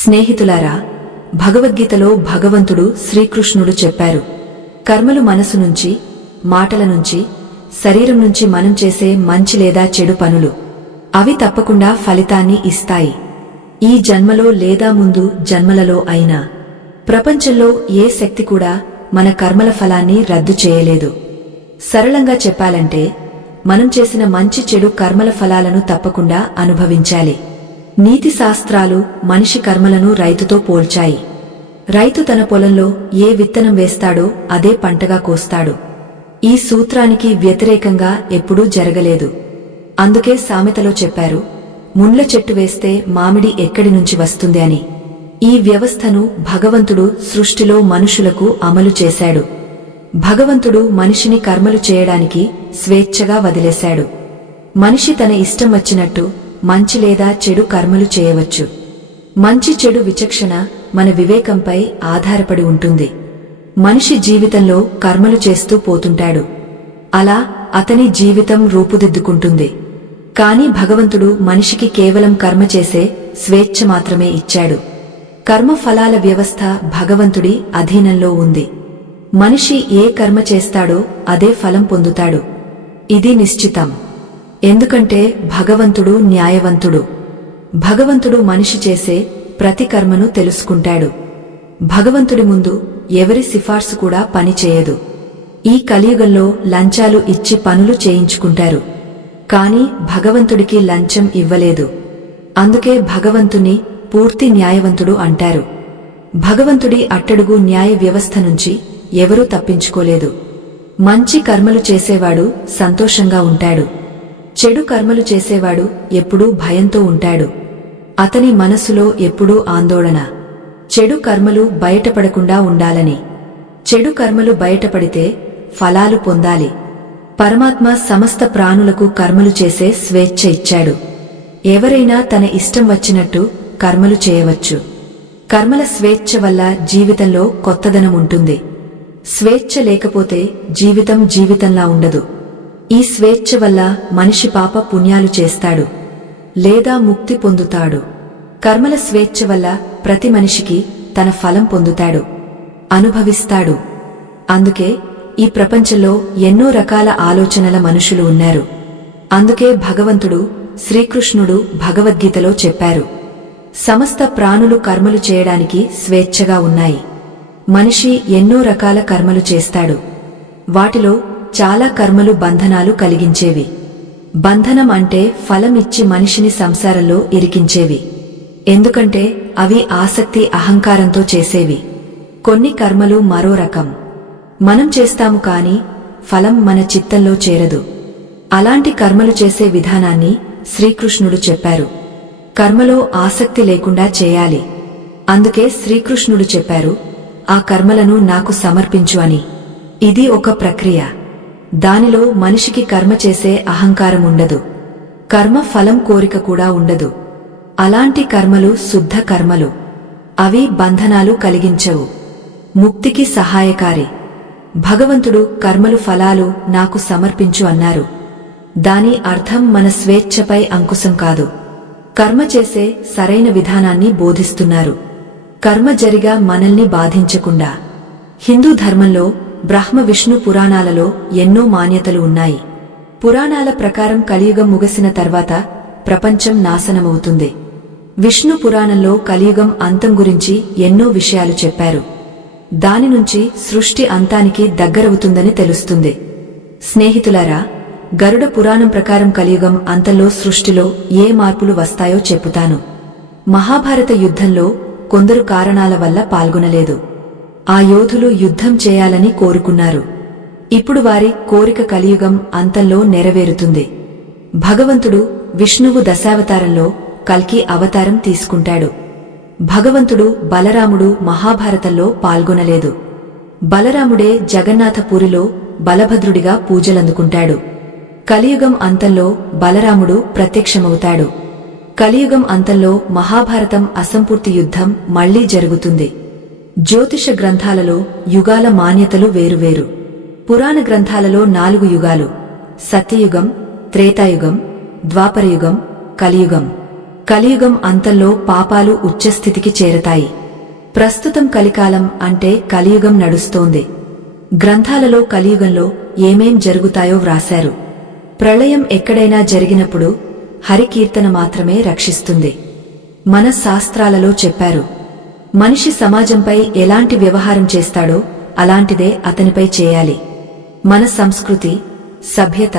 స్నేహితులారా, భగవద్గీతలో భగవంతుడు శ్రీకృష్ణుడు చెప్పారు, కర్మలు మనసు నుంచి, మాటల నుంచి, శరీరం నుంచి మనం చేసే మంచి లేదా చెడు పనులు అవి తప్పకుండా ఫలితాన్ని ఇస్తాయి. ఈ జన్మలో లేదా ముందు జన్మలలో అయినా ప్రపంచంలో ఏ శక్తి కూడా మన కర్మల ఫలాన్ని రద్దు చేయలేదు. సరళంగా చెప్పాలంటే మనం చేసిన మంచి చెడు కర్మల ఫలాలను తప్పకుండా అనుభవించాలి. నీతి శాస్త్రాలు మనిషి కర్మలను రైతుతో పోల్చాయి. రైతు తన పొలంలో ఏ విత్తనం వేస్తాడో అదే పంటగా కోస్తాడు. ఈ సూత్రానికి వ్యతిరేకంగా ఎప్పుడూ జరగలేదు. అందుకే సామెతలో చెప్పారు, ముండ్ల చెట్టు వేస్తే మామిడి ఎక్కడి నుంచి వస్తుంది అని. ఈ వ్యవస్థను భగవంతుడు సృష్టిలో మనుషులకు అమలు చేశాడు. భగవంతుడు మనిషిని కర్మలు చేయడానికి స్వేచ్ఛగా వదిలేశాడు. మనిషి తన ఇష్టం వచ్చినట్టు మంచి లేదా చెడు కర్మలు చేయవచ్చు. మంచి చెడు విచక్షణ మన వివేకంపై ఆధారపడి ఉంటుంది. మనిషి జీవితంలో కర్మలు చేస్తూ పోతుంటాడు. అలా అతని జీవితం రూపుదిద్దుకుంటుంది. కాని భగవంతుడు మనిషికి కేవలం కర్మ చేసే స్వేచ్ఛ మాత్రమే ఇచ్చాడు. కర్మ ఫలాల వ్యవస్థ భగవంతుడి అధీనంలో ఉంది. మనిషి ఏ కర్మ చేస్తాడో అదే ఫలం పొందుతాడు. ఇది నిశ్చితం. ఎందుకంటే భగవంతుడు న్యాయవంతుడు. భగవంతుడు మనిషి చేసే ప్రతి కర్మను తెలుసుకుంటాడు. భగవంతుడి ముందు ఎవరి సిఫార్సు కూడా పనిచేయదు. ఈ కలియుగంలో లంచాలు ఇచ్చి పనులు చేయించుకుంటారు. కాని భగవంతుడికి లంచం ఇవ్వలేదు. అందుకే భగవంతుని పూర్తి న్యాయవంతుడు అంటారు. భగవంతుడి అట్టడుగు న్యాయ వ్యవస్థ నుంచి ఎవరూ తప్పించుకోలేదు. మంచి కర్మలు చేసేవాడు సంతోషంగా ఉంటాడు. చెడు కర్మలు చేసేవాడు ఎప్పుడూ భయంతో ఉంటాడు. అతని మనసులో ఎప్పుడూ ఆందోళన. చెడు కర్మలు బయటపడకుండా ఉండాలని. చెడు కర్మలు బయటపడితే ఫలాలు పొందాలి. పరమాత్మ సమస్త ప్రాణులకు కర్మలు చేసే స్వేచ్ఛ ఇచ్చాడు. ఎవరైనా తన ఇష్టం వచ్చినట్టు కర్మలు చేయవచ్చు. కర్మల స్వేచ్ఛ వల్ల జీవితంలో కొత్తదనం ఉంటుంది. స్వేచ్ఛ లేకపోతే జీవితం జీవితంలా ఉండదు. ఈ స్వేచ్ఛ వల్ల మనిషి పాప పుణ్యాలు చేస్తాడు లేదా ముక్తి పొందుతాడు. కర్మల స్వేచ్ఛ వల్ల ప్రతి మనిషికి తన ఫలం పొందుతాడు, అనుభవిస్తాడు. అందుకే ఈ ప్రపంచంలో ఎన్నో రకాల ఆలోచనల మనుషులు ఉన్నారు. అందుకే భగవంతుడు శ్రీకృష్ణుడు భగవద్గీతలో చెప్పారు, సమస్త ప్రాణులు కర్మలు చేయడానికి స్వేచ్ఛగా ఉన్నాయి. మనిషి ఎన్నో రకాల కర్మలు చేస్తాడు. వాటిలో చాలా కర్మలు బంధనాలు కలిగించేవి. బంధనం అంటే ఫలం ఇచ్చి మనిషిని సంసారంలో ఇరికించేవి. ఎందుకంటే అవి ఆసక్తి అహంకారంతో చేసేవి. కొన్ని కర్మలు మరో రకం. మనం చేస్తాము కాని ఫలం మన చిత్తంలో చేరదు. అలాంటి కర్మలు చేసే విధానాన్ని శ్రీకృష్ణుడు చెప్పారు. కర్మలో ఆసక్తి లేకుండా చేయాలి. అందుకే శ్రీకృష్ణుడు చెప్పారు, ఆ కర్మలను నాకు సమర్పించు అని. ఇది ఒక ప్రక్రియ. దానిలో మనిషికి కర్మ చేసే అహంకారం ఉండదు. కర్మ ఫలం కోరిక కూడా ఉండదు. అలాంటి కర్మలు శుద్ధ కర్మలు. అవి బంధనాలు కలిగించవు, ముక్తికి సహాయకారి. భగవంతుడు కర్మలు ఫలాలు నాకు సమర్పించు అన్నారు. దాని అర్థం మన స్వేచ్ఛపై అంకుశం కాదు. కర్మ చేసే సరైన విధానాన్ని బోధిస్తున్నారు. కర్మ జరిగా మనల్ని బాధించకుండా. హిందూ ధర్మంలో బ్రహ్మ విష్ణు పురాణాలలో ఎన్నో మాన్యతలు ఉన్నాయి. పురాణాల ప్రకారం కలియుగం ముగిసిన తర్వాత ప్రపంచం నాశనమవుతుంది. విష్ణు పురాణంలో కలియుగం అంతం గురించి ఎన్నో విషయాలు చెప్పారు. దాని నుంచి సృష్టి అంతానికి దగ్గరవుతుందని తెలుస్తుంది. స్నేహితులారా, గరుడ పురాణం ప్రకారం కలియుగం అంతంలో సృష్టిలో ఏ మార్పులు వస్తాయో చెప్పుతాను. మహాభారత యుద్ధంలో కొందరు కారణాల వల్ల పాల్గొనలేదు. ఆ యోధులు యుద్ధం చేయాలని కోరుకున్నారు. ఇప్పుడు వారి కోరిక కలియుగం అంతంలో నెరవేరుతుంది. భగవంతుడు విష్ణువు దశావతారంలో కల్కి అవతారం తీసుకుంటాడు. భగవంతుడు బలరాముడు మహాభారతంలో పాల్గొనలేదు. బలరాముడే జగన్నాథపురిలో బలభద్రుడిగా పూజలందుకుంటాడు. కలియుగం అంతంలో బలరాముడు ప్రత్యక్షమవుతాడు. కలియుగం అంతంలో మహాభారతం అసంపూర్తి యుద్ధం మళ్లీ జరుగుతుంది. జ్యోతిష గ్రంథాలలో యుగాల మాన్యతలు వేరువేరు. పురాణ గ్రంథాలలో 4 యుగాలు: సత్యయుగం, త్రేతాయుగం, ద్వాపరయుగం, కలియుగం. కలియుగం అంతంలో పాపాలు ఉచ్చస్థితికి చేరతాయి. ప్రస్తుతం కలికాలం అంటే కలియుగం నడుస్తోంది. గ్రంథాలలో కలియుగంలో ఏమేం జరుగుతాయో వ్రాశారు. ప్రళయం ఎక్కడైనా జరిగినప్పుడు హరికీర్తన మాత్రమే రక్షిస్తుంది. మన శాస్త్రాలలో చెప్పారు, మనిషి సమాజంపై ఎలాంటి వ్యవహారం చేస్తాడో అలాంటిదే అతనిపై చేయాలి. మన సంస్కృతి, సభ్యత,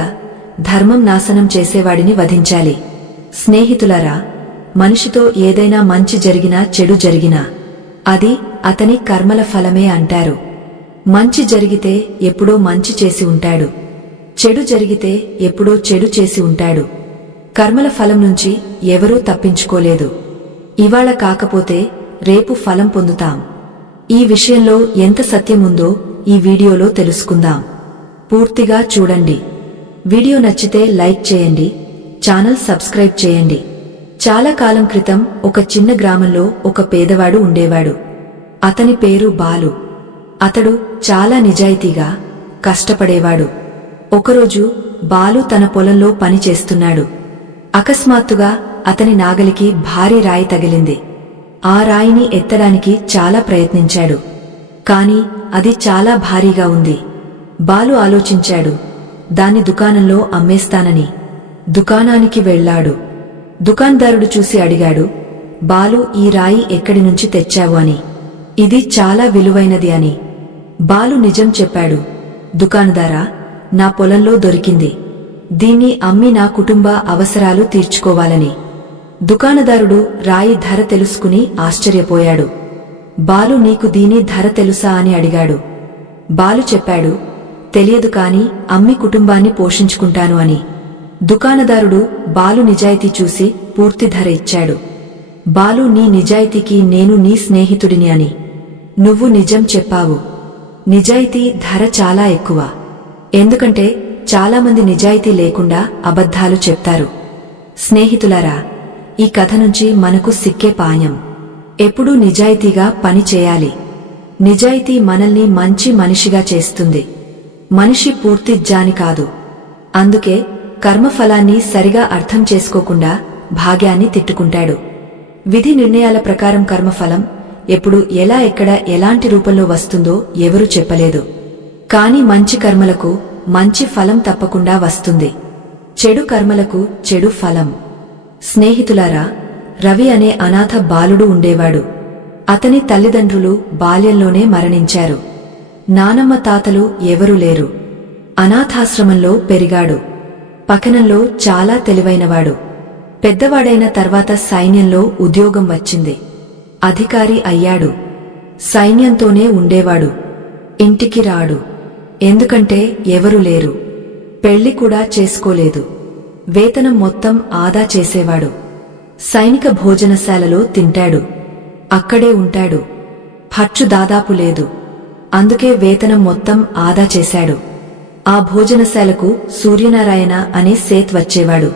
ధర్మం నాశనం చేసేవాడిని వధించాలి. స్నేహితులారా, మనిషితో ఏదైనా మంచి జరిగినా చెడు జరిగినా అది అతని కర్మల ఫలమే అంటారు. మంచి జరిగితే ఎప్పుడో మంచి చేసి ఉంటాడు, చెడు జరిగితే ఎప్పుడో చెడు చేసి ఉంటాడు. కర్మల ఫలం నుంచి ఎవరూ తప్పించుకోలేదు. ఇవాళ కాకపోతే రేపు ఫలం పొందుతాం. ఈ విషయంలో ఎంత సత్యముందో ఈ వీడియోలో తెలుసుకుందాం. పూర్తిగా చూడండి. వీడియో నచ్చితే లైక్ చేయండి, ఛానల్ సబ్స్క్రైబ్ చేయండి. చాలా కాలం క్రితం ఒక చిన్న గ్రామంలో ఒక పేదవాడు ఉండేవాడు. అతని పేరు బాలు. అతడు చాలా నిజాయితీగా కష్టపడేవాడు. ఒకరోజు బాలు తన పొలంలో పని చేస్తున్నాడు. అకస్మాత్తుగా అతని నాగలికి భారీ రాయి తగిలింది. ఆ రాయిని ఎత్తడానికి చాలా ప్రయత్నించాడు. కాని అది చాలా భారీగా ఉంది. బాలు ఆలోచించాడు, దాన్ని దుకాణంలో అమ్మేస్తానని. దుకాణానికి వెళ్లాడు. దుకాందారుడు చూసి అడిగాడు, బాలు, ఈ రాయి ఎక్కడి నుంచి తెచ్చావు అని. ఇది చాలా విలువైనది అని. బాలు నిజం చెప్పాడు. దుకాణదారా, నా పొలంలో దొరికింది. దీన్ని అమ్మి నా కుటుంబ అవసరాలు తీర్చుకోవాలని. దుకాణదారుడు రాయి ధర తెలుసుకుని ఆశ్చర్యపోయాడు. బాలు, నీకు దీని ధర తెలుసా అని అడిగాడు. బాలు చెప్పాడు, తెలియదు కాని అమ్మి కుటుంబాన్ని పోషించుకుంటాను అని. దుకాణదారుడు బాలు నిజాయితీ చూసి పూర్తి ధర ఇచ్చాడు. బాలు, నీ నిజాయితీకి నేను నీ స్నేహితుడిని అని. నువ్వు నిజం చెప్పావు. నిజాయితీ ధర చాలా ఎక్కువ. ఎందుకంటే చాలామంది నిజాయితీ లేకుండా అబద్ధాలు చెప్తారు. స్నేహితులారా, ఈ కథ నుంచి మనకు సిక్కే పాఠం, ఎప్పుడూ నిజాయితీగా పని చేయాలి. నిజాయితీ మనల్ని మంచి మనిషిగా చేస్తుంది. మనిషి పూర్తి జ్ఞాని కాదు. అందుకే కర్మఫలాన్ని సరిగా అర్థం చేసుకోకుండా భాగ్యాన్ని తిట్టుకుంటాడు. విధి నిర్ణయాల ప్రకారం కర్మఫలం ఎప్పుడు ఎలా ఎక్కడ ఎలాంటి రూపంలో వస్తుందో ఎవరూ చెప్పలేదు. కాని మంచి కర్మలకు మంచి ఫలం తప్పకుండా వస్తుంది. చెడు కర్మలకు చెడు ఫలం. స్నేహితులారా, రవి అనే అనాథ బాలుడు ఉండేవాడు. అతని తల్లిదండ్రులు బాల్యంలోనే మరణించారు. నానమ్మ తాతలు ఎవరూ లేరు. అనాథాశ్రమంలో పెరిగాడు. పట్టణంలో చాలా తెలివైనవాడు. పెద్దవాడైన తర్వాత సైన్యంలో ఉద్యోగం వచ్చింది. అధికారి అయ్యాడు. సైన్యంతోనే ఉండేవాడు. ఇంటికి రాడు. ఎందుకంటే ఎవరూ లేరు. పెళ్లి కూడా చేసుకోలేదు. వేతనం మొత్తం ఆదా చేసేవాడు. సైనిక భోజనశాలలో తింటాడు. అక్కడే ఉంటాడు. ఖర్చు దాదాపు లేదు. అందుకే వేతనం మొత్తం ఆదా చేశాడు. ఆ భోజనశాలకు సూర్యనారాయణ అనే సేత్ వచ్చేవాడు.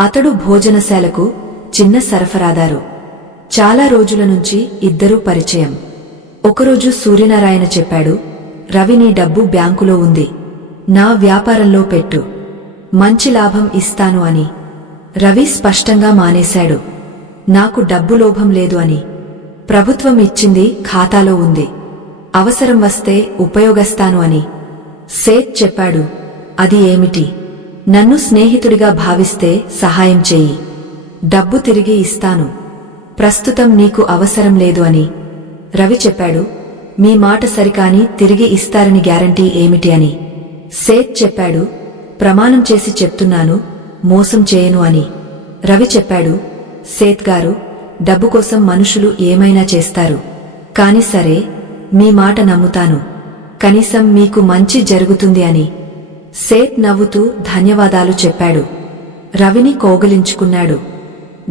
అతడు భోజనశాలకు చిన్న సరఫరాదారు. చాలా రోజుల నుంచి ఇద్దరూ పరిచయం. ఒకరోజు సూర్యనారాయణ చెప్పాడు, రవి, నీ డబ్బు బ్యాంకులో ఉంది. నా వ్యాపారంలో పెట్టు. మంచి లాభం ఇస్తాను అని. రవి స్పష్టంగా మానేశాడు. నాకు డబ్బు లోభం లేదు అని. ప్రభుత్వం ఇచ్చింది ఖాతాలో ఉంది. అవసరం వస్తే ఉపయోగిస్తాను అని. సేత్ చెప్పాడు, అది ఏమిటి? నన్ను స్నేహితుడిగా భావిస్తే సహాయం చెయ్యి. డబ్బు తిరిగి ఇస్తాను. ప్రస్తుతం నీకు అవసరం లేదు అని. రవి చెప్పాడు, మీ మాట సరికాని తిరిగి ఇస్తారని గ్యారంటీ ఏమిటి అని. సేత్ చెప్పాడు, ప్రమాణం చేసి చెప్తున్నాను, మోసం చేయను అని. రవి చెప్పాడు, సేత్ గారు, డబ్బు కోసం మనుషులు ఏమైనా చేస్తారు. కాని సరే, మీ మాట నమ్ముతాను. కనీసం మీకు మంచి జరుగుతుంది అని. సేత్ నవ్వుతూ ధన్యవాదాలు చెప్పాడు. రవిని కౌగిలించుకున్నాడు.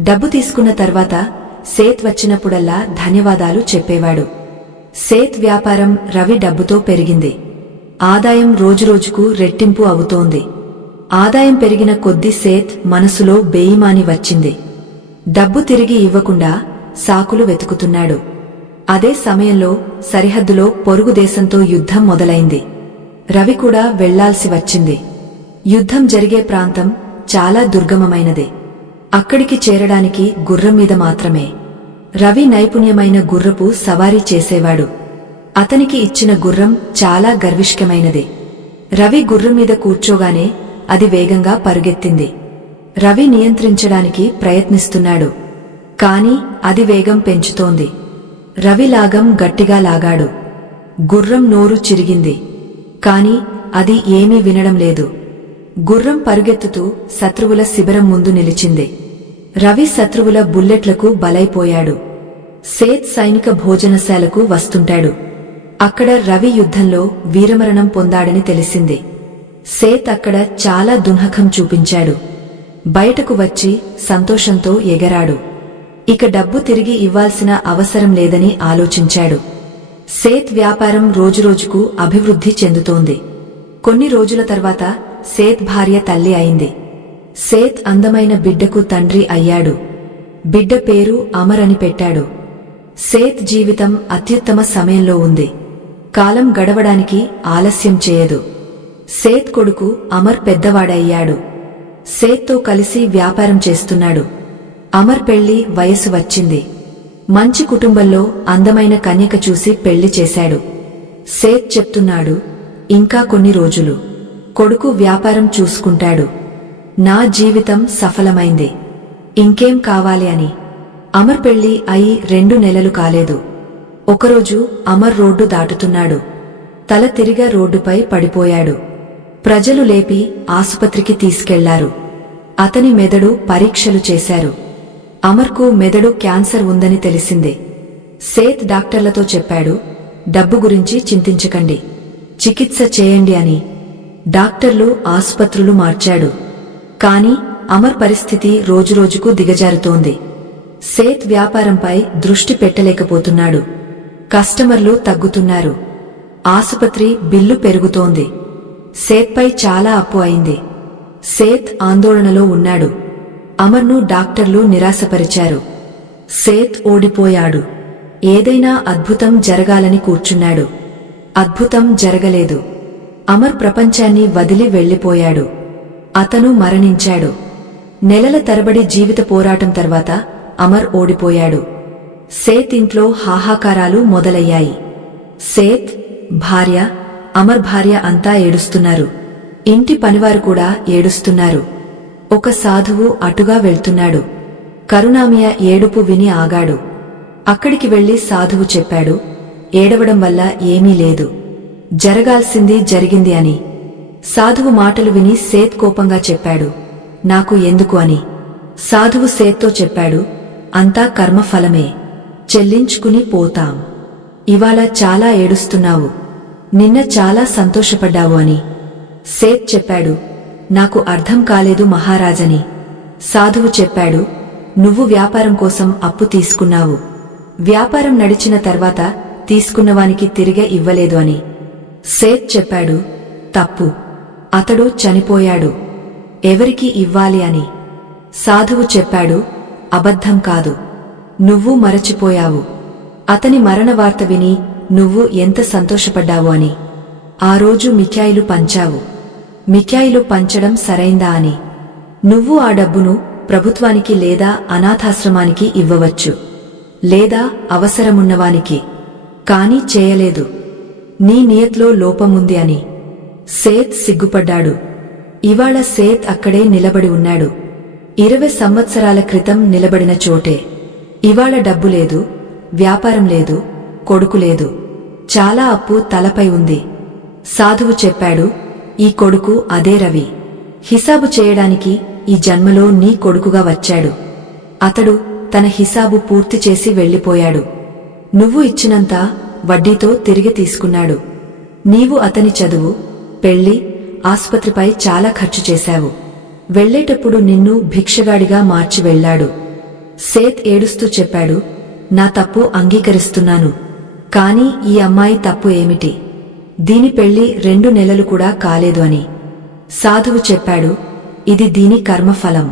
డబ్బు తీసుకున్న తర్వాత సేత్ వచ్చినప్పుడల్లా ధన్యవాదాలు చెప్పేవాడు. సేత్ వ్యాపారం రవి డబ్బుతో పెరిగింది. ఆదాయం రోజురోజుకు రెట్టింపు అవుతోంది. ఆదాయం పెరిగిన కొద్దీ సేత్ మనసులో బేయిమాని వచ్చింది. డబ్బు తిరిగి ఇవ్వకుండా సాకులు వెతుకుతున్నాడు. అదే సమయంలో సరిహద్దులో పొరుగు దేశంతో యుద్ధం మొదలైంది. రవి కూడా వెళ్లాల్సి వచ్చింది. యుద్ధం జరిగే ప్రాంతం చాలా దుర్గమమైనది. అక్కడికి చేరడానికి గుర్రం మీద మాత్రమే. రవి నైపుణ్యమైన గుర్రపు సవారీ చేసేవాడు. అతనికి ఇచ్చిన గుర్రం చాలా గర్విష్కమైనది. రవి గుర్రం మీద కూర్చోగానే అది వేగంగా పరుగెత్తింది. రవి నియంత్రించడానికి ప్రయత్నిస్తున్నాడు, కాని అది వేగం పెంచుతోంది. రవి లాగం గట్టిగా లాగాడు. గుర్రం నోరు చిరిగింది, కాని అది ఏమీ వినడం లేదు. గుర్రం పరుగెత్తుతూ శత్రువుల శిబిరం ముందు నిలిచింది. రవి శత్రువుల బుల్లెట్లకు బలైపోయాడు. సేత్ సైనిక భోజనశాలకు వస్తుంటాడు. అక్కడ రవి యుద్ధంలో వీరమరణం పొందాడని తెలిసింది. సేత్ అక్కడ చాలా దున్హకం చూపించాడు. బయటకు వచ్చి సంతోషంతో ఎగరాడు. ఇక డబ్బు తిరిగి ఇవ్వాల్సిన అవసరం లేదని ఆలోచించాడు. సేత్ వ్యాపారం రోజురోజుకు అభివృద్ధి చెందుతోంది. కొన్ని రోజుల తర్వాత సేత్ భార్య తల్లి అయింది. సేత్ అందమైన బిడ్డకు తండ్రి అయ్యాడు. బిడ్డ పేరు అమర్ అని పెట్టాడు. సేత్ జీవితం అత్యుత్తమ సమయంలో ఉంది. కాలం గడవడానికి ఆలస్యం చేయదు. సేత్ కొడుకు అమర్ పెద్దవాడయ్యాడు. సేత్తో కలిసి వ్యాపారం చేస్తున్నాడు. అమర్ పెళ్లి వయసు వచ్చింది. మంచి కుటుంబంలో అందమైన కన్యక చూసి పెళ్లి చేశాడు. సేత్ చెప్తున్నాడు, ఇంకా కొన్ని రోజులు కొడుకు వ్యాపారం చూసుకుంటాడు. నా జీవితం సఫలమైంది, ఇంకేం కావాలి అని. అమర్ పెళ్లి అయి 2 నెలలు కాలేదు. ఒకరోజు అమర్ రోడ్డు దాటుతున్నాడు. తల తిరిగా రోడ్డుపై పడిపోయాడు. ప్రజలు లేపి ఆసుపత్రికి తీసుకెళ్లారు. అతని మెదడు పరీక్షలు చేశారు. అమర్కు మెదడు క్యాన్సర్ ఉందని తెలిసింది. సేత్ డాక్టర్లతో చెప్పాడు, డబ్బు గురించి చింతించకండి, చికిత్స చేయండి అని. డాక్టర్లు ఆసుపత్రులు మార్చాడు. కాని అమర్ పరిస్థితి రోజురోజుకు దిగజారుతోంది. సేత్ వ్యాపారంపై దృష్టి పెట్టలేకపోతున్నాడు. కస్టమర్లు తగ్గుతున్నారు. ఆసుపత్రి బిల్లు పెరుగుతోంది. సేత్పై చాలా అప్పు అయింది. సేత్ ఆందోళనలో ఉన్నాడు. అమర్ను డాక్టర్లు నిరాశపరిచారు. సేత్ ఓడిపోయాడు. ఏదైనా అద్భుతం జరగాలని కూర్చున్నాడు. అద్భుతం జరగలేదు. అమర్ ప్రపంచాన్ని వదిలి వెళ్లిపోయాడు. అతను మరణించాడు. నెలల తరబడి జీవిత పోరాటం తర్వాత అమర్ ఓడిపోయాడు. సేత్ ఇంట్లో హాహాకారాలు మొదలయ్యాయి. సేత్ భార్య, అమర్ భార్య అంతా ఏడుస్తున్నారు. ఇంటి పనివారు కూడా ఏడుస్తున్నారు. ఒక సాధువు అటుగా వెళ్తున్నాడు. కరుణామయ ఏడుపు విని ఆగాడు. అక్కడికి వెళ్లి సాధువు చెప్పాడు, ఏడవడం వల్ల ఏమీ లేదు, జరగాల్సింది జరిగింది అని. సాధువు మాటలు విని సేత్ కోపంగా చెప్పాడు, నాకు ఎందుకు అని. సాధువు సేత్తో చెప్పాడు, అంతా కర్మఫలమే, చెల్లించుకుని పోతాం. ఇవాళ చాలా ఏడుస్తున్నావు, నిన్న చాలా సంతోషపడ్డావు అని. సేత్ చెప్పాడు, నాకు అర్థం కాలేదు మహారాజని. సాధువు చెప్పాడు, నువ్వు వ్యాపారం కోసం అప్పు తీసుకున్నావు. వ్యాపారం నడిచిన తర్వాత తీసుకున్నవానికి తిరిగే ఇవ్వలేదు అని. సేత్ చెప్పాడు, తప్పు, అతడు చనిపోయాడు, ఎవరికి ఇవ్వాలి అని. సాధువు చెప్పాడు, అబద్ధం కాదు, నువ్వు మరచిపోయావు. అతని మరణ వార్త విని నువ్వు ఎంత సంతోషపడ్డావు అని. ఆ రోజు మిఠాయిలు పంచావు. మిఠాయిలు పంచడం సరైందా అని. నువ్వు ఆ డబ్బును ప్రభుత్వానికి లేదా అనాథాశ్రమానికి ఇవ్వవచ్చు, లేదా అవసరమున్నవానికి. కాని చేయలేదు, నీ నియత్లో లోపముంది అని. సేత్ సిగ్గుపడ్డాడు. ఇవాళ సేత్ అక్కడే నిలబడి ఉన్నాడు. 20 సంవత్సరాల క్రితం నిలబడిన చోటే. ఇవాళ డబ్బు లేదు, వ్యాపారం లేదు, కొడుకు లేదు, చాలా అప్పు తలపై ఉంది. సాధువు చెప్పాడు, ఈ కొడుకు అదే రవి. హిసాబు చేయడానికి ఈ జన్మలో నీ కొడుకుగా వచ్చాడు. అతడు తన హిసాబు పూర్తి చేసి వెళ్లిపోయాడు. నువ్వు ఇచ్చినంత వడ్డీతో తిరిగి తీసుకున్నాడు. నీవు అతని చదువు, పెళ్లి, ఆస్పత్రిపై చాలా ఖర్చు చేశావు. వెళ్లేటప్పుడు నిన్ను భిక్షగాడిగా మార్చి వెళ్లాడు. సేత్ ఏడుస్తూ చెప్పాడు, నా తప్పు అంగీకరిస్తున్నాను, కాని ఈ అమ్మాయి తప్పు ఏమిటి? దీని పెళ్లి 2 నెలలు కూడా కాలేదు అని. సాధువు చెప్పాడు, ఇది దీని కర్మఫలం.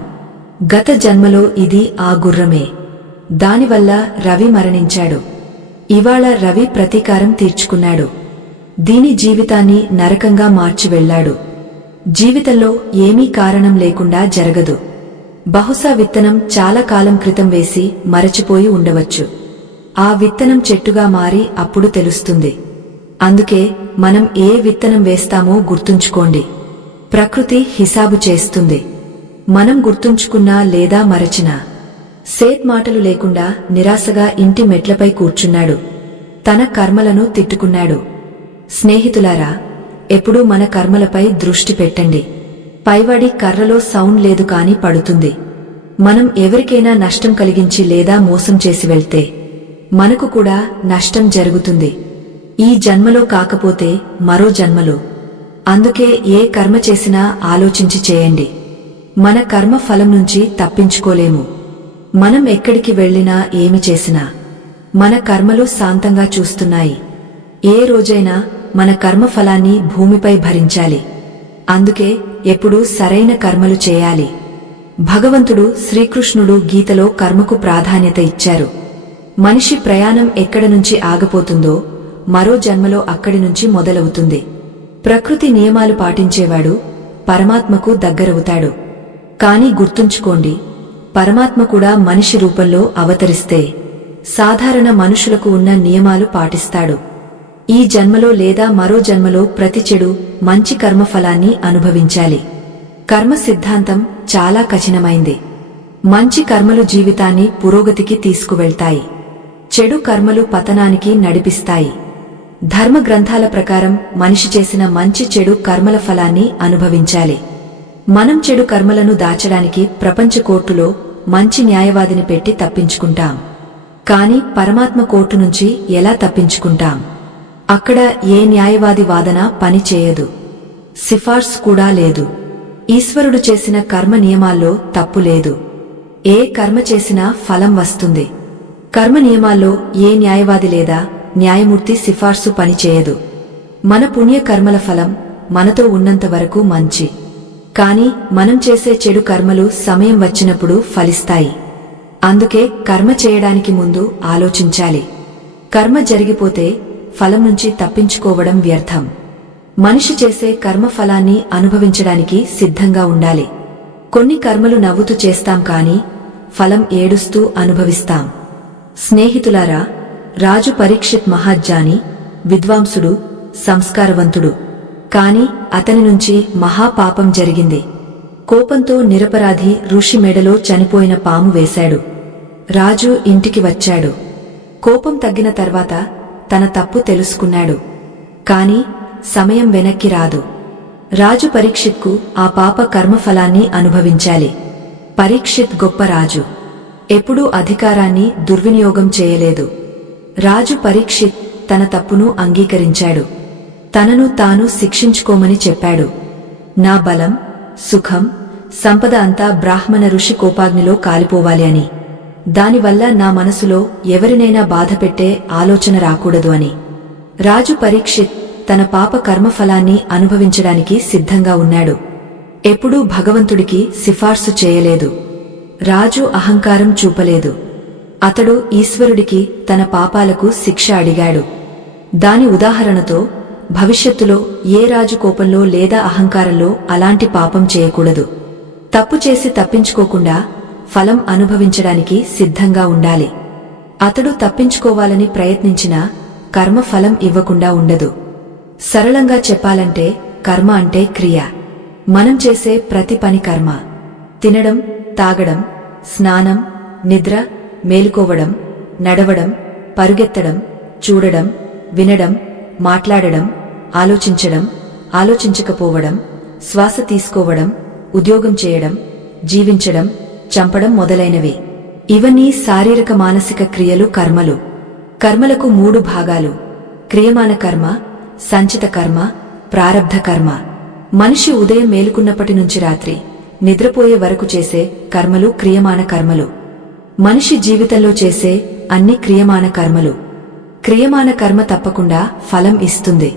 గత జన్మలో ఇది ఆ గుర్రమే. దానివల్ల రవి మరణించాడు. ఇవాళ రవి ప్రతీకారం తీర్చుకున్నాడు. దీని జీవితాన్ని నరకంగా మార్చి వెళ్లాడు. జీవితంలో ఏమీ కారణం లేకుండా జరగదు. బహుశా విత్తనం చాలా కాలం క్రితం వేసి మరచిపోయి ఉండవచ్చు. ఆ విత్తనం చెట్టుగా మారి అప్పుడు తెలుస్తుంది. అందుకే మనం ఏ విత్తనం వేస్తామో గుర్తుంచుకోండి. ప్రకృతి హిసాబు చేస్తుంది. మనం గుర్తుంచుకున్నా లేదా మరచినా. సేత్ మాటలు లేకుండా నిరాశగా ఇంటి మెట్లపై కూర్చున్నాడు. తన కర్మలను తిట్టుకున్నాడు. స్నేహితులారా, ఎప్పుడూ మన కర్మలపై దృష్టి పెట్టండి. పైవాడి కర్రలో సౌండ్ లేదు కాని పడుతుంది. మనం ఎవరికైనా నష్టం కలిగించి లేదా మోసం చేసి వెళ్తే మనకు కూడా నష్టం జరుగుతుంది. ఈ జన్మలో కాకపోతే మరో జన్మలో. అందుకే ఏ కర్మ చేసినా ఆలోచించి చేయండి. మన కర్మ ఫలం నుంచి తప్పించుకోలేము. మనం ఎక్కడికి వెళ్ళినా ఏమి చేసినా మన కర్మలు శాంతంగా చూస్తున్నాయి. ఏ రోజైనా మన కర్మ ఫలాన్ని భూమిపై భరించాలి. అందుకే ఎప్పుడూ సరైన కర్మలు చేయాలి. భగవంతుడు శ్రీకృష్ణుడు గీతలో కర్మకు ప్రాధాన్యత ఇచ్చారు. మనిషి ప్రయాణం ఎక్కడ నుంచి ఆగిపోతుందో మరో జన్మలో అక్కడి నుంచి మొదలవుతుంది. ప్రకృతి నియమాలు పాటించేవాడు పరమాత్మకు దగ్గరవుతాడు. కాని గుర్తుంచుకోండి, పరమాత్మ కూడా మనిషి రూపంలో అవతరిస్తే సాధారణ మనుషులకు ఉన్న నియమాలు పాటిస్తాడు. ఈ జన్మలో లేదా మరో జన్మలో ప్రతి చెడు మంచి కర్మఫలాన్ని అనుభవించాలి. కర్మ సిద్ధాంతం చాలా కఠినమైంది. మంచి కర్మలు జీవితాన్ని పురోగతికి తీసుకువెళ్తాయి. చెడు కర్మలు పతనానికి నడిపిస్తాయి. ధర్మ గ్రంథాల ప్రకారం మనిషి చేసిన మంచి చెడు కర్మల ఫలాన్ని అనుభవించాలి. మనం చెడు కర్మలను దాచడానికి ప్రపంచ కోర్టులో మంచి న్యాయవాదిని పెట్టి తప్పించుకుంటాం. కాని పరమాత్మ కోర్టు నుంచి ఎలా తప్పించుకుంటాం? అక్కడ ఏ న్యాయవాది వాదన పని చేయదు. సిఫార్సు కూడా లేదు. ఈశ్వరుడు చేసిన కర్మ నియమాల్లో తప్పు లేదు. ఏ కర్మ చేసినా ఫలం వస్తుంది. కర్మ నియమాల్లో ఏ న్యాయవాది లేదా న్యాయమూర్తి సిఫార్సు పనిచేయదు. మన పుణ్యకర్మల ఫలం మనతో ఉన్నంత వరకు మంచి. కాని మనం చేసే చెడు కర్మలు సమయం వచ్చినప్పుడు ఫలిస్తాయి. అందుకే కర్మ చేయడానికి ముందు ఆలోచించాలి. కర్మ జరిగిపోతే ఫలం నుంచి తప్పించుకోవడం వ్యర్థం. మనిషి చేసే కర్మ ఫలాన్ని అనుభవించడానికి సిద్ధంగా ఉండాలి. కొన్ని కర్మలు నవ్వుతూ చేస్తాం కాని ఫలం ఏడుస్తూ అనుభవిస్తాం. స్నేహితులారా, రాజు పరీక్షిత్ మహాజ్ఞాని, విద్వాంసుడు, సంస్కారవంతుడు. కాని అతని నుంచి మహాపాపం జరిగింది. కోపంతో నిరపరాధి ఋషి మెడలో చనిపోయిన పాము వేశాడు. రాజు ఇంటికి వచ్చాడు. కోపం తగ్గిన తర్వాత తన తప్పు తెలుసుకున్నాడు. కాని సమయం వెనక్కి రాదు. రాజు పరీక్షిత్కు ఆ పాప కర్మఫలాన్ని అనుభవించాలి. పరీక్షిత్ గొప్ప రాజు. ఎప్పుడూ అధికారాన్ని దుర్వినియోగం చేయలేదు. రాజు పరీక్షిత్ తన తప్పును అంగీకరించాడు. తనను తాను శిక్షించుకోమని చెప్పాడు. నా బలం, సుఖం, సంపద అంతా బ్రాహ్మణ ఋషి కోపాగ్నిలో కాలిపోవాలి అని. దానివల్ల నా మనసులో ఎవరినైనా బాధపెట్టే ఆలోచన రాకూడదు అని. రాజు పరీక్షిత్ తన పాప కర్మఫలాన్ని అనుభవించడానికి సిద్ధంగా ఉన్నాడు. ఎప్పుడూ భగవంతుడికి సిఫార్సు చేయలేదు. రాజు అహంకారం చూపలేదు. అతడు ఈశ్వరుడికి తన పాపాలకు శిక్ష అడిగాడు. దాని ఉదాహరణతో భవిష్యత్తులో ఏ రాజు కోపంలో లేదా అహంకారంలో అలాంటి పాపం చేయకూడదు. తప్పు చేసి తప్పించుకోకుండా ఫలం అనుభవించడానికి సిద్ధంగా ఉండాలి. అతడు తప్పించుకోవాలని ప్రయత్నించినా కర్మ ఫలం ఇవ్వకుండా ఉండదు. సరళంగా చెప్పాలంటే కర్మ అంటే క్రియ. మనం చేసే ప్రతి పని కర్మ. తినడం, తాగడం, స్నానం, నిద్ర, మేలుకోవడం, నడవడం, పరుగెత్తడం, చూడడం, వినడం, మాట్లాడడం, ఆలోచించడం, ఆలోచించకపోవడం, శ్వాస తీసుకోవడం, ఉద్యోగం చేయడం, జీవించడం, చంపడం మొదలైనవి. ఇవన్నీ శారీరక మానసిక క్రియలు, కర్మలు. కర్మలకు 3 భాగాలు: క్రియమాన కర్మ, సంచిత కర్మ, ప్రారబ్ధ కర్మ. మనిషి ఉదయం మేలుకున్నప్పటి నుంచి రాత్రి నిద్రపోయే వరకు చేసే కర్మలు క్రియమాన కర్మలు. మనిషి జీవితంలో చేసే అన్ని క్రియమాన కర్మలు. క్రియమాన కర్మ తప్పకుండా ఫలం ఇస్తుంది.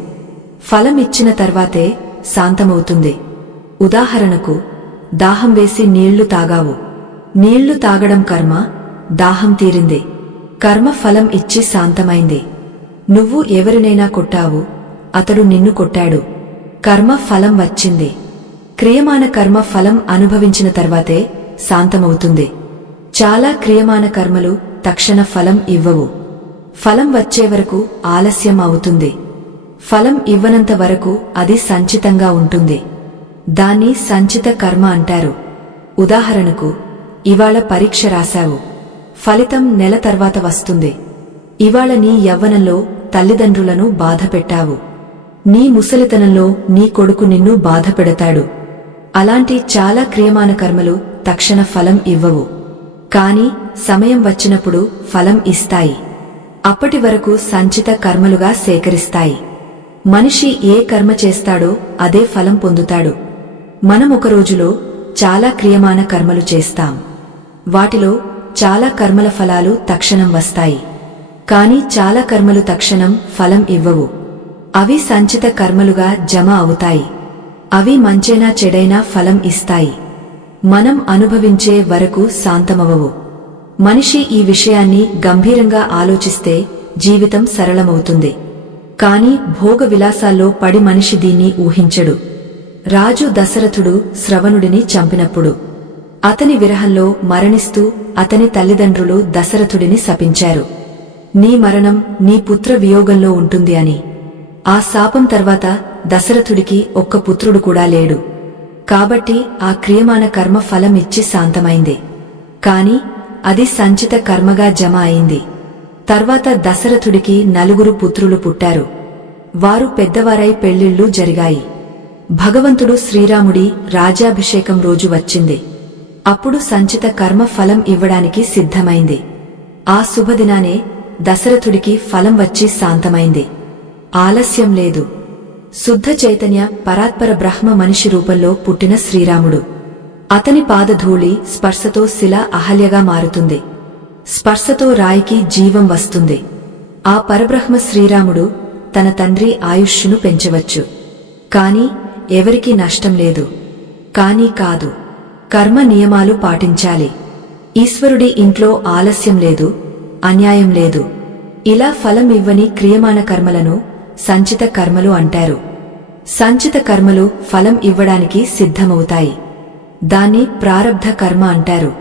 ఫలం ఇచ్చిన తర్వాతే శాంతమవుతుంది. ఉదాహరణకు, దాహం వేసి నీళ్లు తాగావు. నీళ్లు తాగడం కర్మ, దాహం తీరింది. కర్మ ఫలం ఇచ్చి శాంతమైంది. నువ్వు ఎవరినైనా కొట్టావు, అతడు నిన్ను కొట్టాడు. కర్మ ఫలం వచ్చింది. క్రియమాన కర్మ ఫలం అనుభవించిన తర్వాతే శాంతమవుతుంది. చాలా క్రియమాన కర్మలు తక్షణ ఫలం ఇవ్వవు. ఫలం వచ్చే వరకు ఆలస్యం అవుతుంది. ఫలం ఇవ్వనంత వరకు అది సంచితంగా ఉంటుంది. దాన్ని సంచిత కర్మ అంటారు. ఉదాహరణకు, ఇవాళ పరీక్ష రాశావు, ఫలితం నెల తర్వాత వస్తుంది. ఇవాళ నీ యవ్వనంలో తల్లిదండ్రులను బాధపెట్టావు, నీ ముసలితనంలో నీ కొడుకు నిన్ను బాధపెడతాడు. అలాంటి చాలా క్రియమాన కర్మలు తక్షణ ఫలం ఇవ్వవు, కాని సమయం వచ్చినప్పుడు ఫలం ఇస్తాయి. అప్పటి వరకు సంచిత కర్మలుగా సేకరిస్తాయి. మనిషి ఏ కర్మ చేస్తాడో అదే ఫలం పొందుతాడు. మనం ఒక రోజులో చాలా క్రియమాన కర్మలు చేస్తాం. వాటిలో చాలా కర్మల ఫలాలు తక్షణం వస్తాయి. కాని చాలా కర్మలు తక్షణం ఫలం ఇవ్వవు. అవి సంచిత కర్మలుగా జమ అవుతాయి. అవి మంచైనా చెడైనా ఫలం ఇస్తాయి. మనం అనుభవించే వరకు శాంతమవవు. మనిషి ఈ విషయాన్ని గంభీరంగా ఆలోచిస్తే జీవితం సరళమవుతుంది. కాని భోగ విలాసాల్లో పడి మనిషి దీన్ని ఊహించడు. రాజు దశరథుడు శ్రవణుడిని చంపినప్పుడు అతని విరహంలో మరణిస్తూ అతని తల్లిదండ్రులు దశరథుడిని శపించారు. నీ మరణం నీ పుత్ర వియోగంలో ఉంటుంది అని. ఆ శాపం తర్వాత దశరథుడికి ఒక్క పుత్రుడు కూడా లేడు. కాబట్టి ఆ క్రియమాన కర్మ ఫలమిచ్చి శాంతమైంది. కాని అది సంచిత కర్మగా జమ అయింది. తర్వాత దశరథుడికి 4 పుత్రులు పుట్టారు. వారు పెద్దవారై పెళ్లిళ్లు జరిగాయి. భగవంతుడు శ్రీరాముడి రాజ్యాభిషేకం రోజు వచ్చింది. అప్పుడు సంచిత కర్మ ఫలం ఇవ్వడానికి సిద్ధమైంది. ఆ శుభదినానే దశరథుడికి ఫలం వచ్చి శాంతమైంది. ఆలస్యం లేదు. శుద్ధ చైతన్య పరాత్పర బ్రహ్మ మనిషి రూపంలో పుట్టిన శ్రీరాముడు. అతని పాదధూళి స్పర్శతో శిల అహల్యగా మారుతుంది. స్పర్శతో రాయికి జీవం వస్తుంది. ఆ పరబ్రహ్మ శ్రీరాముడు తన తండ్రి ఆయుష్ను పెంచవచ్చు. కాని ఎవరికీ నష్టం లేదు. కాని కాదు, కర్మ నియమాలు పాటించాలి. ఈశ్వరుడి ఇంట్లో ఆలస్యం లేదు, అన్యాయం లేదు. ఇలా ఫలం ఇవ్వని క్రియమాన కర్మలను సంచిత కర్మలు అంటారు. సంచిత కర్మలు ఫలం ఇవ్వడానికి సిద్ధమవుతాయి. దాన్ని ప్రారబ్ధ కర్మ అంటారు.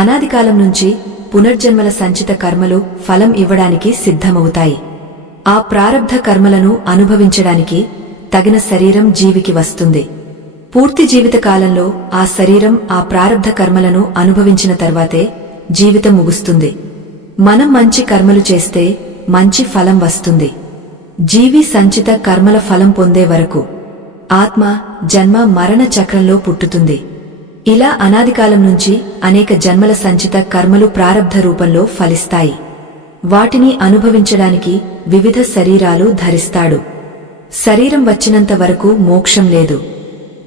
అనాదికాలం నుంచి పునర్జన్మల సంచిత కర్మలు ఫలం ఇవ్వడానికి సిద్ధమవుతాయి. ఆ ప్రారబ్ధ కర్మలను అనుభవించడానికి తగిన శరీరం జీవికి వస్తుంది. పూర్తి జీవితకాలంలో ఆ శరీరం ఆ ప్రారబ్ధ కర్మలను అనుభవించిన తర్వాతే జీవితం ముగుస్తుంది. మనం మంచి కర్మలు చేస్తే మంచి ఫలం వస్తుంది. జీవి సంచిత కర్మల ఫలం పొందే వరకు ఆత్మ జన్మ మరణ చక్రంలో పుట్టుతుంది. ఇలా అనాదికాలం నుంచి అనేక జన్మల సంచిత కర్మలు ప్రారబ్ధ రూపంలో ఫలిస్తాయి. వాటిని అనుభవించడానికి వివిధ శరీరాలు ధరిస్తాడు. శరీరం వచ్చినంత వరకు మోక్షం లేదు.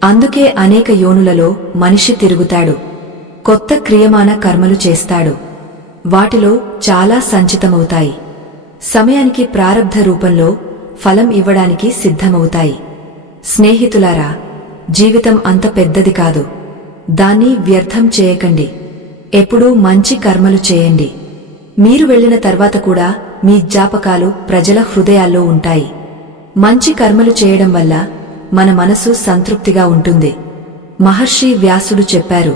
అందుకే అనేక యోనులలో మనిషి తిరుగుతాడు. కొత్త క్రియమాన కర్మలు చేస్తాడు. వాటిలో చాలా సంచితమవుతాయి. సమయానికి ప్రారబ్ధ రూపంలో ఫలం ఇవ్వడానికి సిద్ధమవుతాయి. స్నేహితులారా, జీవితం అంత పెద్దది కాదు. దాన్ని వ్యర్థం చేయకండి. ఎప్పుడూ మంచి కర్మలు చేయండి. మీరు వెళ్లిన తర్వాత కూడా మీ జ్ఞాపకాలు ప్రజల హృదయాల్లో ఉంటాయి. మంచి కర్మలు చేయడం వల్ల మన మనసు సంతృప్తిగా ఉంటుంది. మహర్షి వ్యాసుడు చెప్పారు,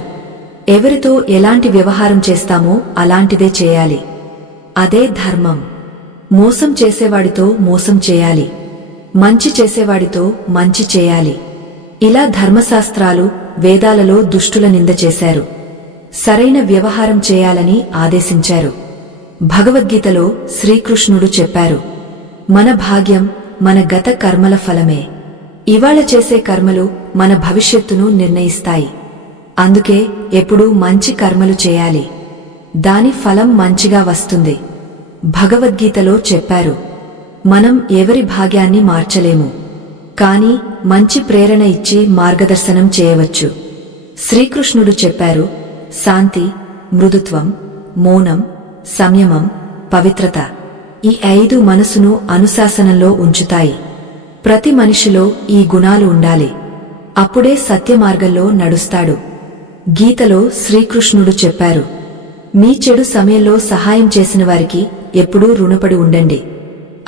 ఎవరితో ఎలాంటి వ్యవహారం చేస్తామో అలాంటిదే చేయాలి. అదే ధర్మం. మోసం చేసేవాడితో మోసం చేయాలి, మంచి చేసేవాడితో మంచి చేయాలి. ఇలా ధర్మశాస్త్రాలు వేదాలలో దుష్టుల నింద చేశారు. సరైన వ్యవహారం చేయాలని ఆదేశించారు. భగవద్గీతలో శ్రీకృష్ణుడు చెప్పారు, మన భాగ్యం మన గత కర్మల ఫలమే. ఇవాళ చేసే కర్మలు మన భవిష్యత్తును నిర్ణయిస్తాయి. అందుకే ఎప్పుడూ మంచి కర్మలు చేయాలి. దాని ఫలం మంచిగా వస్తుంది. భగవద్గీతలో చెప్పారు, మనం ఎవరి భాగ్యాన్ని మార్చలేము, కాని మంచి ప్రేరణ ఇచ్చి మార్గదర్శనం చేయవచ్చు. శ్రీకృష్ణుడు చెప్పారు, శాంతి, మృదుత్వం, మౌనం, సంయమం, పవిత్రత ఈ 5 మనసును అనుశాసనంలో ఉంచుతాయి. ప్రతి మనిషిలో ఈ గుణాలు ఉండాలి. అప్పుడే సత్యమార్గంలో నడుస్తాడు. గీతలో శ్రీకృష్ణుడు చెప్పారు, మీ చెడు సమయంలో సహాయం చేసిన వారికి ఎప్పుడూ రుణపడి ఉండండి.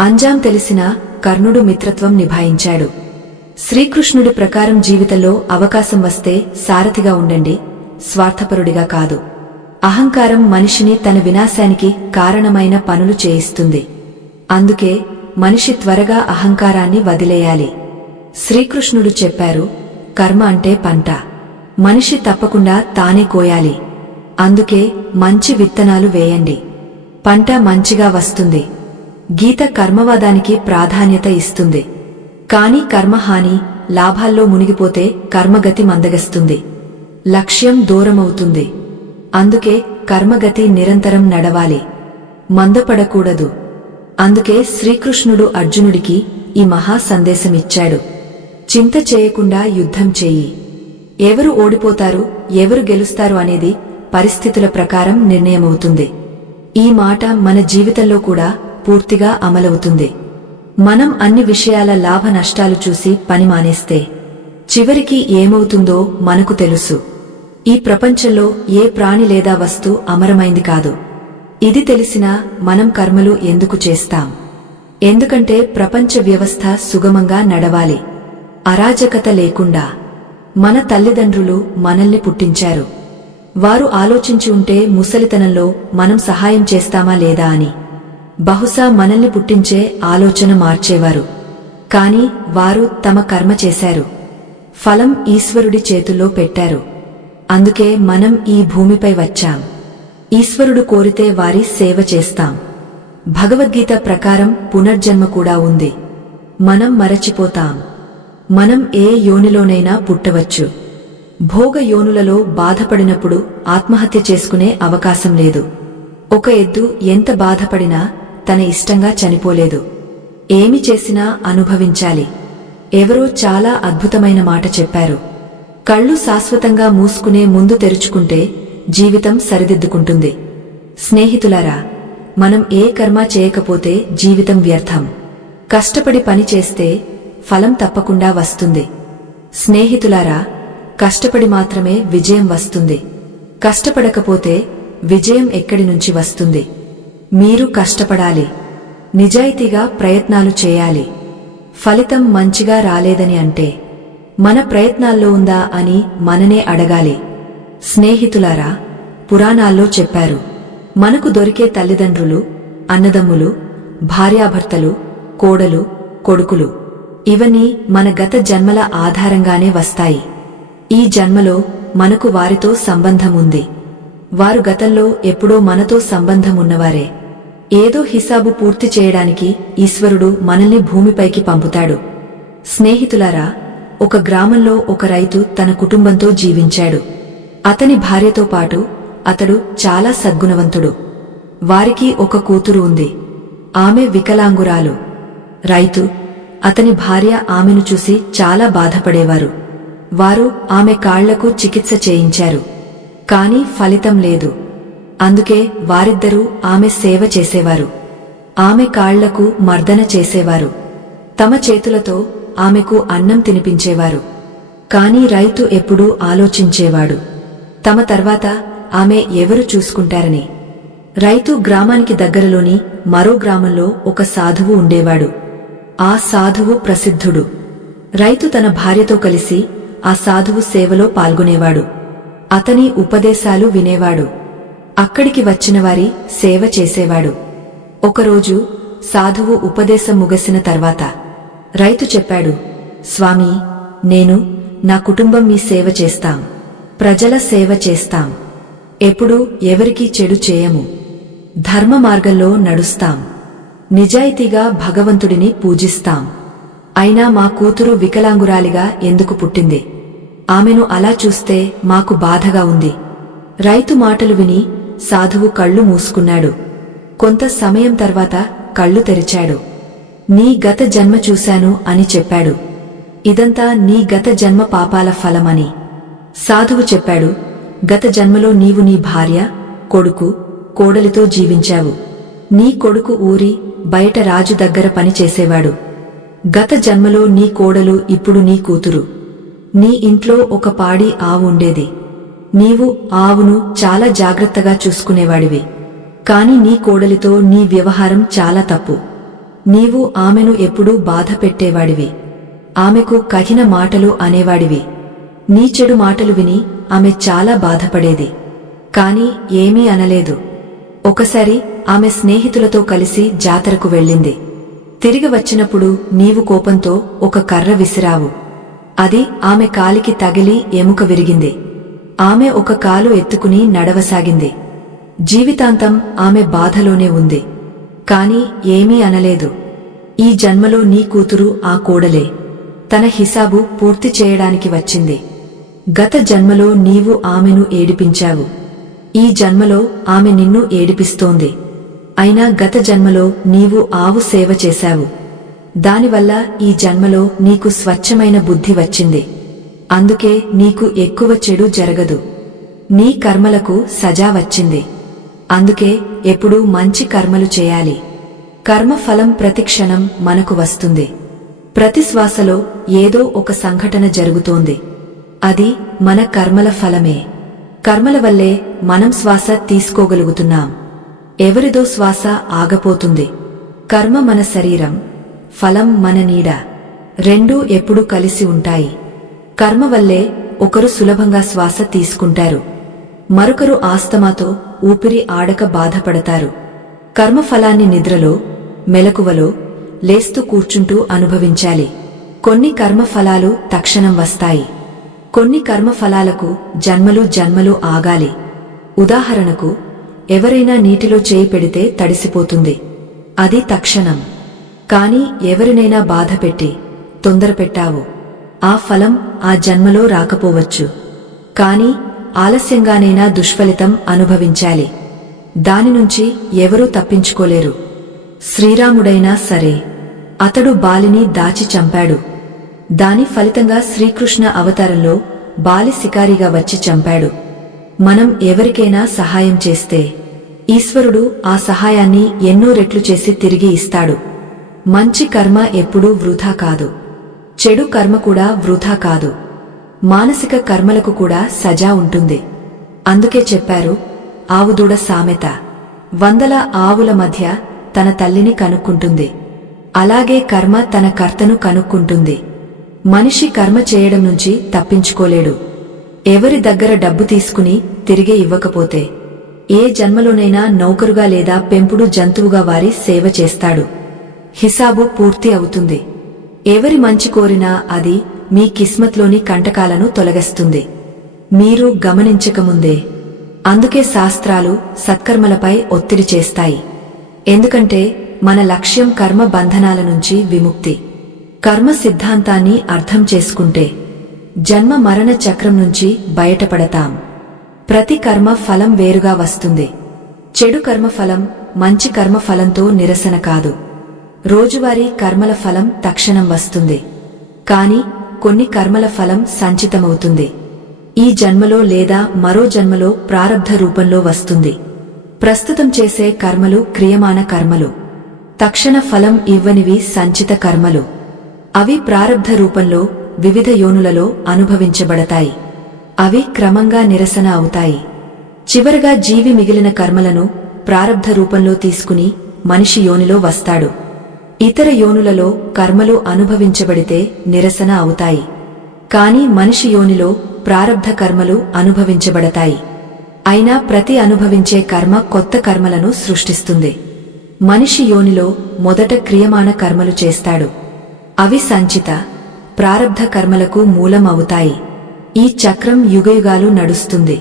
అంజాం తెలిసినా కర్ణుడు మిత్రత్వం నిభాయించాడు. శ్రీకృష్ణుడి ప్రకారం జీవితంలో అవకాశం వస్తే సారథిగా ఉండండి, స్వార్థపరుడిగా కాదు. అహంకారం మనిషిని తన వినాశానికి కారణమైన పనులు చేయిస్తుంది. అందుకే మనిషి త్వరగా అహంకారాన్ని వదిలేయాలి. శ్రీకృష్ణుడు చెప్పారు, కర్మ అంటే పంట. మనిషి తప్పకుండా తానే కోయాలి. అందుకే మంచి విత్తనాలు వేయండి, పంట మంచిగా వస్తుంది. గీత కర్మవాదానికి ప్రాధాన్యత ఇస్తుంది. కాని కర్మహాని, లాభాల్లో మునిగిపోతే కర్మగతి మందగస్తుంది, లక్ష్యం దూరమవుతుంది. అందుకే కర్మగతి నిరంతరం నడవాలి, మందపడకూడదు. అందుకే శ్రీకృష్ణుడు అర్జునుడికి ఈ మహా సందేశమిచ్చాడు. చింత చేయకుండా యుద్ధం చెయ్యి. ఎవరు ఓడిపోతారు, ఎవరు గెలుస్తారు అనేది పరిస్థితుల ప్రకారం నిర్ణయమవుతుంది. ఈ మాట మన జీవితంలో కూడా పూర్తిగా అమలవుతుంది. మనం అన్ని విషయాల లాభ నష్టాలు చూసి పని మానేస్తే చివరికి ఏమవుతుందో మనకు తెలుసు. ఈ ప్రపంచంలో ఏ ప్రాణి లేదా వస్తు అమరమైంది కాదు. ఇది తెలిసినా మనం కర్మలు ఎందుకు చేస్తాం? ఎందుకంటే ప్రపంచ వ్యవస్థ సుగమంగా నడవాలి, అరాజకత లేకుండా. మన తల్లిదండ్రులు మనల్ని పుట్టించారు. వారు ఆలోచించి ఉంటే ముసలితనంలో మనం సహాయం చేస్తామా లేదా అని. బహుశా మనల్ని పుట్టించే ఆలోచన మార్చేవారు. కాని వారు తమ కర్మ చేశారు, ఫలం ఈశ్వరుడి చేతుల్లో పెట్టారు. అందుకే మనం ఈ భూమిపై వచ్చాం. ఈశ్వరుడు కోరితే వారి సేవ చేస్తాం. భగవద్గీత ప్రకారం పునర్జన్మ కూడా ఉంది. మనం మరచిపోతాం. మనం ఏ యోనిలోనైనా పుట్టవచ్చు. భోగ యోనులలో బాధపడినప్పుడు ఆత్మహత్య చేసుకునే అవకాశం లేదు. ఒక ఎద్దు ఎంత బాధపడినా తన ఇష్టంగా చనిపోలేదు. ఏమి చేసినా అనుభవించాలి. ఎవరో చాలా అద్భుతమైన మాట చెప్పారు. కళ్ళు శాశ్వతంగా మూసుకునే ముందు తెరుచుకుంటే జీవితం సరిదిద్దుకుంటుంది. స్నేహితులారా, మనం ఏ కర్మ చేయకపోతే జీవితం వ్యర్థం. కష్టపడి పని చేస్తే ఫలం తప్పకుండా వస్తుంది. స్నేహితులారా, కష్టపడి మాత్రమే విజయం వస్తుంది. కష్టపడకపోతే విజయం ఎక్కడి నుంచి వస్తుంది? మీరు కష్టపడాలి, నిజాయితీగా ప్రయత్నాలు చేయాలి. ఫలితం మంచిగా రాలేదని అంటే మన ప్రయత్నాల్లో ఉందా అని మననే అడగాలి. స్నేహితులారా, పురాణాల్లో చెప్పారు, మనకు దొరికే తల్లిదండ్రులు, అన్నదమ్ములు, భార్యాభర్తలు, కోడలు, కొడుకులు ఇవన్నీ మన గత జన్మల ఆధారంగానే వస్తాయి. ఈ జన్మలో మనకు వారితో సంబంధం ఉంది. వారు గతంలో ఎప్పుడో మనతో సంబంధం ఉన్నవారే. ఏదో హిసాబు పూర్తి చేయడానికి ఈశ్వరుడు మనల్ని భూమిపైకి పంపుతాడు. స్నేహితులారా, ఒక గ్రామంలో ఒక రైతు తన కుటుంబంతో జీవించాడు. అతని భార్యతో పాటు అతడు చాలా సద్గుణవంతుడు. వారికి ఒక కూతురు ఉంది. ఆమె వికలాంగురాలు. రైతు, అతని భార్య ఆమెను చూసి చాలా బాధపడేవారు. వారు ఆమె కాళ్లకు చికిత్స చేయించారు. కాని ఫలితం లేదు. అందుకే వారిద్దరూ ఆమె సేవ చేసేవారు. ఆమె కాళ్లకు మర్దన చేసేవారు. తమ చేతులతో ఆమెకు అన్నం తినిపించేవారు. కాని రైతు ఎప్పుడూ ఆలోచించేవాడు, తమ తర్వాత ఆమె ఎవరు చూసుకుంటారని. రైతు గ్రామానికి దగ్గరలోని మరో గ్రామంలో ఒక సాధువు ఉండేవాడు. ఆ సాధువు ప్రసిద్ధుడు. రైతు తన భార్యతో కలిసి ఆ సాధువు సేవలో పాల్గొనేవాడు. అతని ఉపదేశాలు వినేవాడు. అక్కడికి వచ్చిన వారి సేవ చేసేవాడు. ఒకరోజు సాధువు ఉపదేశం ముగిసిన తర్వాత రైతు చెప్పాడు, స్వామీ, నేను, నా కుటుంబం మీ సేవ చేస్తాం. ప్రజల సేవ చేస్తాం. ఎప్పుడూ ఎవరికీ చెడు చేయము. ధర్మ మార్గంలో నడుస్తాం. నిజాయితీగా భగవంతుడిని పూజిస్తాం. అయినా మా కూతురు వికలాంగురాలిగా ఎందుకు పుట్టింది? ఆమెను అలా చూస్తే మాకు బాధగా ఉంది. రైతు మాటలు విని సాధువు కళ్ళు మూసుకున్నాడు. కొంత సమయం తర్వాత కళ్ళు తెరిచాడు. నీ గత జన్మ చూశాను అని చెప్పాడు. ఇదంతా నీ గత జన్మ పాపాల ఫలమని. సాధువు చెప్పాడు, గత జన్మలో నీవు నీ భార్య, కొడుకు, కోడలితో జీవించావు. నీ కొడుకు ఊరి బయట రాజు దగ్గర పనిచేసేవాడు. గత జన్మలో నీ కోడలు ఇప్పుడు నీ కూతురు. నీ ఇంట్లో ఒక పాడి ఆవు ఉండేది. నీవు ఆవును చాలా జాగ్రత్తగా చూసుకునేవాడివి. కాని నీ కోడలితో నీ వ్యవహారం చాలా తప్పు. నీవు ఆమెను ఎప్పుడూ బాధ పెట్టేవాడివి. ఆమెకు కఠిన మాటలు అనేవాడివి. నీ చెడు మాటలు విని ఆమె చాలా బాధపడేది. కాని ఏమీ అనలేదు. ఒకసారి ఆమె స్నేహితులతో కలిసి జాతరకు వెళ్ళింది. తిరిగి వచ్చినప్పుడు నీవు కోపంతో ఒక కర్ర విసిరావు. అది ఆమె కాలికి తగిలి ఎముక విరిగింది. ఆమె ఒక కాలు ఎత్తుకుని నడవసాగింది. జీవితాంతం ఆమె బాధలోనే ఉంది. కాని ఏమీ అనలేదు. ఈ జన్మలో నీ కూతురు ఆ కోడలే తన హిసాబు పూర్తి చేయడానికి వచ్చింది. గత జన్మలో నీవు ఆమెను ఏడిపించావు. ఈ జన్మలో ఆమె నిన్ను ఏడిపిస్తోంది. అయినా గత జన్మలో నీవు ఆవు సేవ చేశావు. దానివల్ల ఈ జన్మలో నీకు స్వచ్ఛమైన బుద్ధి వచ్చింది. అందుకే నీకు ఎక్కువ చెడు జరగదు. నీ కర్మలకు సజా వచ్చింది. అందుకే ఎప్పుడూ మంచి కర్మలు చేయాలి. కర్మఫలం ప్రతిక్షణం మనకు వస్తుంది. ప్రతి శ్వాసలో ఏదో ఒక సంఘటన జరుగుతోంది. అది మన కర్మల ఫలమే. కర్మల వల్లే మనం శ్వాస తీసుకోగలుగుతున్నాం. ఎవరిదో శ్వాస ఆగపోతుంది. కర్మ మన శరీరం, ఫలం మన నీడ. రెండూ ఎప్పుడూ కలిసి ఉంటాయి. కర్మ వల్లే ఒకరు సులభంగా శ్వాస తీసుకుంటారు. మరొకరు ఆస్తమాతో ఊపిరి ఆడక బాధపడతారు. కర్మఫలాన్ని నిద్రలో, మెలకువలో, లేస్తూ కూర్చుంటూ అనుభవించాలి. కొన్ని కర్మఫలాలు తక్షణం వస్తాయి. కొన్ని కర్మఫలాలకు జన్మలు జన్మలు ఆగాలి. ఉదాహరణకు ఎవరైనా నీటిలో చేయి పెడితే తడిసిపోతుంది. అది తక్షణం. కాని ఎవరినైనా బాధపెట్టి తొందరపెట్టావు, ఆ ఫలం ఆ జన్మలో రాకపోవచ్చు. కాని ఆలస్యంగానైనా దుష్ఫలితం అనుభవించాలి. దానినుంచి ఎవరూ తప్పించుకోలేరు. శ్రీరాముడైనా సరే, అతడు బాలిని దాచి చంపాడు. దాని ఫలితంగా శ్రీకృష్ణ అవతారంలో బాలి శికారిగా వచ్చి చంపాడు. మనం ఎవరికైనా సహాయం చేస్తే ఈశ్వరుడు ఆ సహాయాన్ని ఎన్నో రెట్లు చేసి తిరిగి ఇస్తాడు. మంచి కర్మ ఎప్పుడూ వృధా కాదు. చెడు కర్మ కూడా వృధా కాదు. మానసిక కర్మలకు కూడా సజా ఉంటుంది. అందుకే చెప్పారు ఆవుదూడ సామెత, 100 ఆవుల మధ్య తన తల్లిని కనుక్కుంటుంది. అలాగే కర్మ తన కర్తను కనుక్కుంటుంది. మనిషి కర్మ చేయడం నుంచి తప్పించుకోలేడు. ఎవరి దగ్గర డబ్బు తీసుకుని తిరిగి ఇవ్వకపోతే ఏ జన్మలోనైనా నౌకరుగా లేదా పెంపుడు జంతువుగా వారి సేవ చేస్తాడు. హిసాబు పూర్తి అవుతుంది. ఎవరి మంచి కోరినా అది మీ కిస్మత్లోని కంటకాలను తొలగిస్తుంది. మీరు గమనించకముందే. అందుకే శాస్త్రాలు సత్కర్మలపై ఒత్తిడి చేస్తాయి. ఎందుకంటే మన లక్ష్యం కర్మ బంధనాల నుంచి విముక్తి. కర్మ సిద్ధాంతాన్ని అర్థం చేసుకుంటే జన్మ మరణ చక్రం నుంచి బయటపడతాం. ప్రతి కర్మ ఫలం వేరుగా వస్తుంది. చెడు కర్మ ఫలం మంచి కర్మ ఫలంతో నిరసన కాదు. రోజువారీ కర్మల ఫలం తక్షణం వస్తుంది. కాని కొన్ని కర్మల ఫలం సంచితమవుతుంది. ఈ జన్మలో లేదా మరో జన్మలో ప్రారబ్ధ రూపంలో వస్తుంది. ప్రస్తుతం చేసే కర్మలు క్రియమాణ కర్మలు. తక్షణ ఫలం ఇవ్వనివి సంచిత కర్మలు. అవి ప్రారబ్ధ రూపంలో వివిధ యోనులలో అనుభవించబడతాయి. అవి క్రమంగా నిరసన అవుతాయి. చివరగా జీవి మిగిలిన కర్మలను ప్రారబ్ధ రూపంలో తీసుకుని మనిషి యోనిలో వస్తాడు. ఇతర యోనులలో కర్మలు అనుభవించబడితే నిరసన అవుతాయి. కాని మనిషి యోనిలో ప్రారబ్ధ కర్మలు అనుభవించబడతాయి. అయినా ప్రతి అనుభవించే కర్మ కొత్త కర్మలను సృష్టిస్తుంది. మనిషి యోనిలో మొదట క్రియమాణ కర్మలు చేస్తాడు. అవి సంచిత ప్రారబ్ధ కర్మలకు మూలం అవుతాయి. ఈ చక్రం యుగయుగాలు నడుస్తుంది.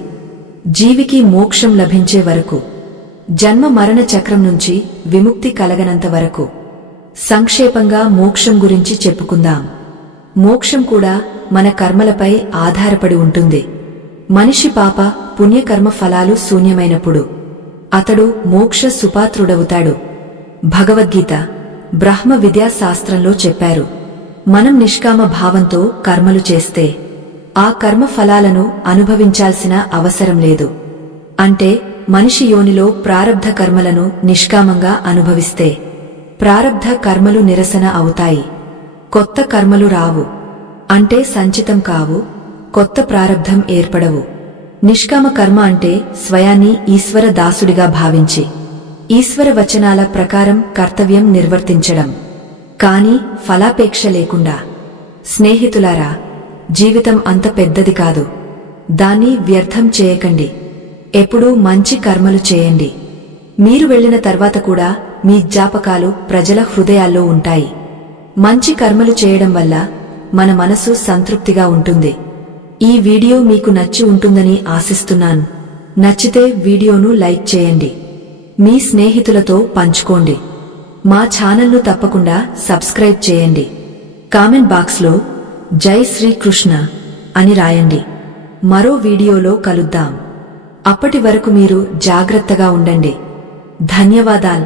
జీవికి మోక్షం లభించే వరకు, జన్మ మరణ చక్రం నుంచి విముక్తి కలగనంత వరకు. సంక్షేపంగా మోక్షం గురించి చెప్పుకుందాం. మోక్షం కూడా మన కర్మలపై ఆధారపడి ఉంటుంది. మనిషి పాప పుణ్యకర్మ ఫలాలు శూన్యమైనప్పుడు అతడు మోక్ష సుపాత్రుడవుతాడు. భగవద్గీత బ్రహ్మ విద్యా శాస్త్రంలో చెప్పారు, మనం నిష్కామ భావంతో కర్మలు చేస్తే ఆ కర్మ ఫలాలను అనుభవించాల్సిన అవసరం లేదు. అంటే మనిషి యోనిలో ప్రారబ్ధ కర్మలను నిష్కామంగా అనుభవిస్తే ప్రారబ్ధ కర్మలు నిరసన అవుతాయి. కొత్త కర్మలు రావు. అంటే సంచితం కావు, కొత్త ప్రారబ్ధం ఏర్పడవు. నిష్కామ కర్మ అంటే స్వయాన్ని ఈశ్వర దాసుడిగా భావించి ఈశ్వర వచనాల ప్రకారం కర్తవ్యం నిర్వర్తించడం. కాని ఫలాపేక్ష లేకుండా. స్నేహితులారా, జీవితం అంత పెద్దది కాదు. దాన్ని వ్యర్థం చేయకండి. ఎప్పుడూ మంచి కర్మలు చేయండి. మీరు వెళ్ళిన తర్వాత కూడా మీ జ్ఞాపకాలు ప్రజల హృదయాల్లో ఉంటాయి. మంచి కర్మలు చేయడం వల్ల మన మనసు సంతృప్తిగా ఉంటుంది. ఈ వీడియో మీకు నచ్చి ఉంటుందని ఆశిస్తున్నాను. నచ్చితే వీడియోను లైక్ చేయండి. మీ స్నేహితులతో పంచుకోండి. మా ఛానల్ను తప్పకుండా సబ్స్క్రైబ్ చేయండి. కామెంట్ బాక్స్లో జై శ్రీకృష్ణ అని రాయండి. మరో వీడియోలో కలుద్దాం. అప్పటి వరకు మీరు జాగ్రత్తగా ఉండండి. ధన్యవాదాలు.